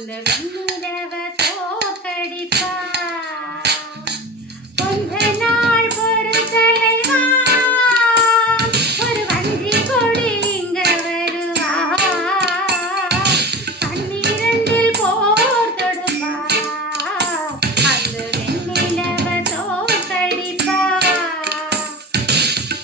அந்த வெண்ணிலவ தோக்கடிப்பா கொஞ்ச நாள் பொறு தலைவா ஒரு வஞ்சி கொடி இங்க வருவா பன்னிரண்டில் போர் தொடுப்பா அந்த வெண்ணிலவ தோக்கடிப்பா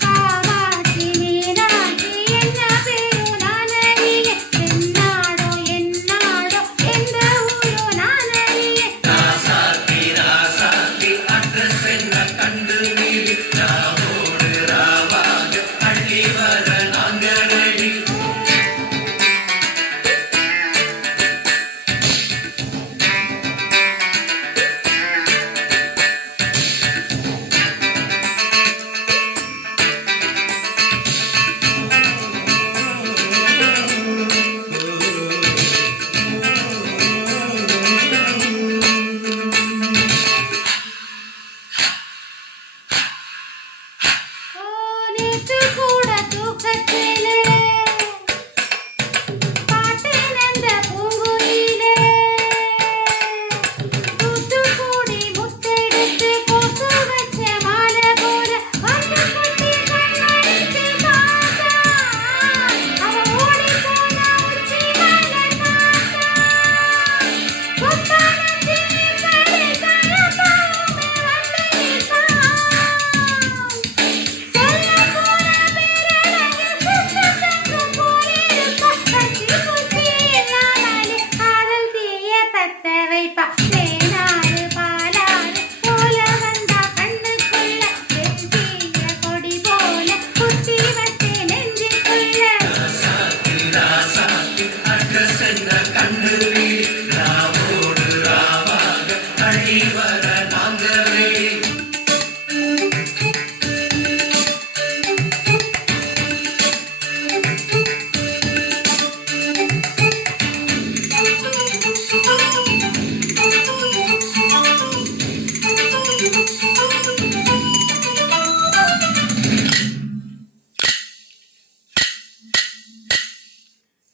காவாட்சி மீனாட்சி என்ன பேரு நானறிய என்னாடோ என்னாடோ எந்த ஊரோ நானறிய ராசாத்தி ராசாத்தி அட்ரஸ் என்ன கண்டு நீடி ராவோடு ராவாக அள்ளி வர நாங்கள் ரெடி நேற்று கூட தூக்கத்திலே பாட்டேன் அந்த பூங்குயிலே தூத்துக்குடி முத்தெடுத்து போட்டு வச்ச மாலை போல வந்து குட்டி கண்ணடிச்சு பார்த்தா அவ ஓடி போன உச்சி மலை பார்த்தா கொத்தானத்தி கடை கலப்பாவுமே வந்து நிற்பான் ராசாத்தி ராசாத்தி அட்ரஸ் என்ன கண்டு நீடி ராவோடு ராவாக அள்ளி வர நாங்கள் ரெடி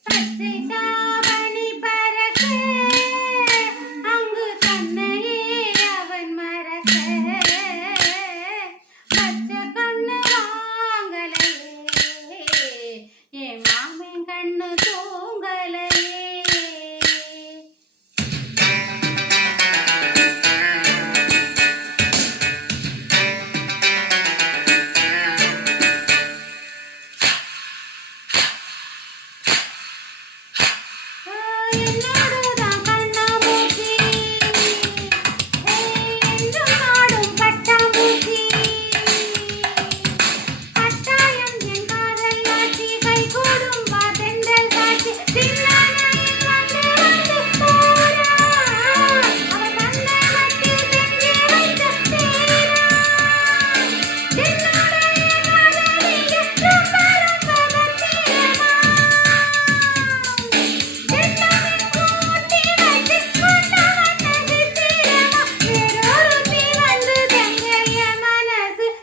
பச்சை தாவணி பறக்க அங்கு தன்னையே அவன் மறக்க பச்சை கண்ணு வாங்கலையே என் மாமன் கண்ணு தூங்கலையே என்னோடுதான் கண்ணாமூச்சி என்றும் நாடும் பட்டாம்பூச்சி கட்டாயம் என் காதல் ஆட்சி கை கூடும் வாதென்றல் காட்சி தில்லானையில் வந்து வந்து போறா அவ தந்தை மட்டி செஞ்சு வைத்த தேரா என்னுடைய காதலிய ரொம்ப ரொம்ப பத்திரமா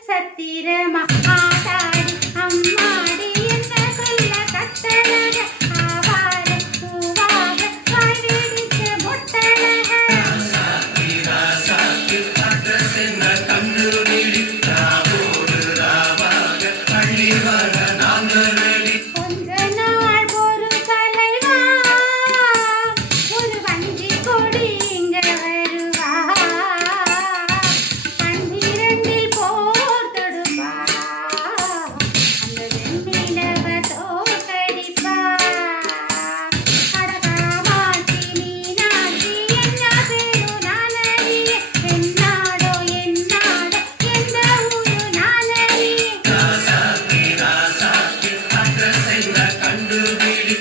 சத்திரமா ஆடாடி அம்மாடி என்ன சொல்ல கட்டழக ஆவார பூவாக வாய்விடிச்ச முட்டழக ராசாத்தி ராசாத்தி அட்ரஸ் என்ன கண்டு நீடி ராவோடு ராவாக அள்ளி வர நாங்கள் ரெடி கொஞ்ச நாள் பொறு தலைவா ஒரு வஞ்சி கொடி இங்க வருவா பன்னிரண்டில் போர் தொடுப்பா அந்த வெண்ணிலவ தோக்கடிப்பா அடகாமாட்சி மீனாட்சி என்ன பேரு நானறிய என்னாடோ என்னாடோ எந்த ஊரு நானறிய ராசாத்தி ராசாத்தி அட்ரஸ் என்ன கண்டு நீடி